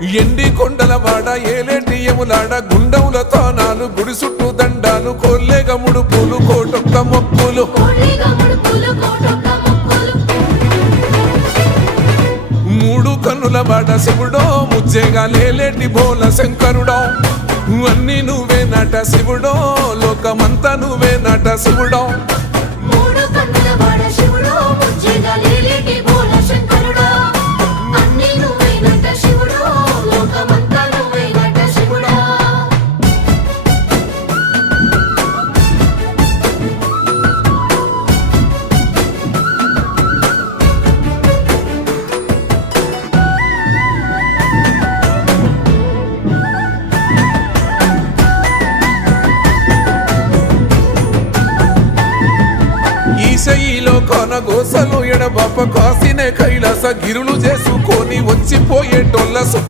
ఎండి కొండల వాడ ఏలేటియములాడ గుండముల తానాలు గుడి చుట్టూ దండాలు కోల్లేగ ముడుపులు కోటొక్క మొక్కులు మూడు కన్నుల వాడ శివుడో ముజ్జేగా లేలేటి బోల శంకరుడో అన్ని నువ్వే నట శివుడో లోకమంతా నువ్వే నట శివుడో ఈశయిలో కొనగోసలు ఎడబాప కాసినే కైలాస గిరులు చేసుకొని వచ్చిపోయేటోళ్ళ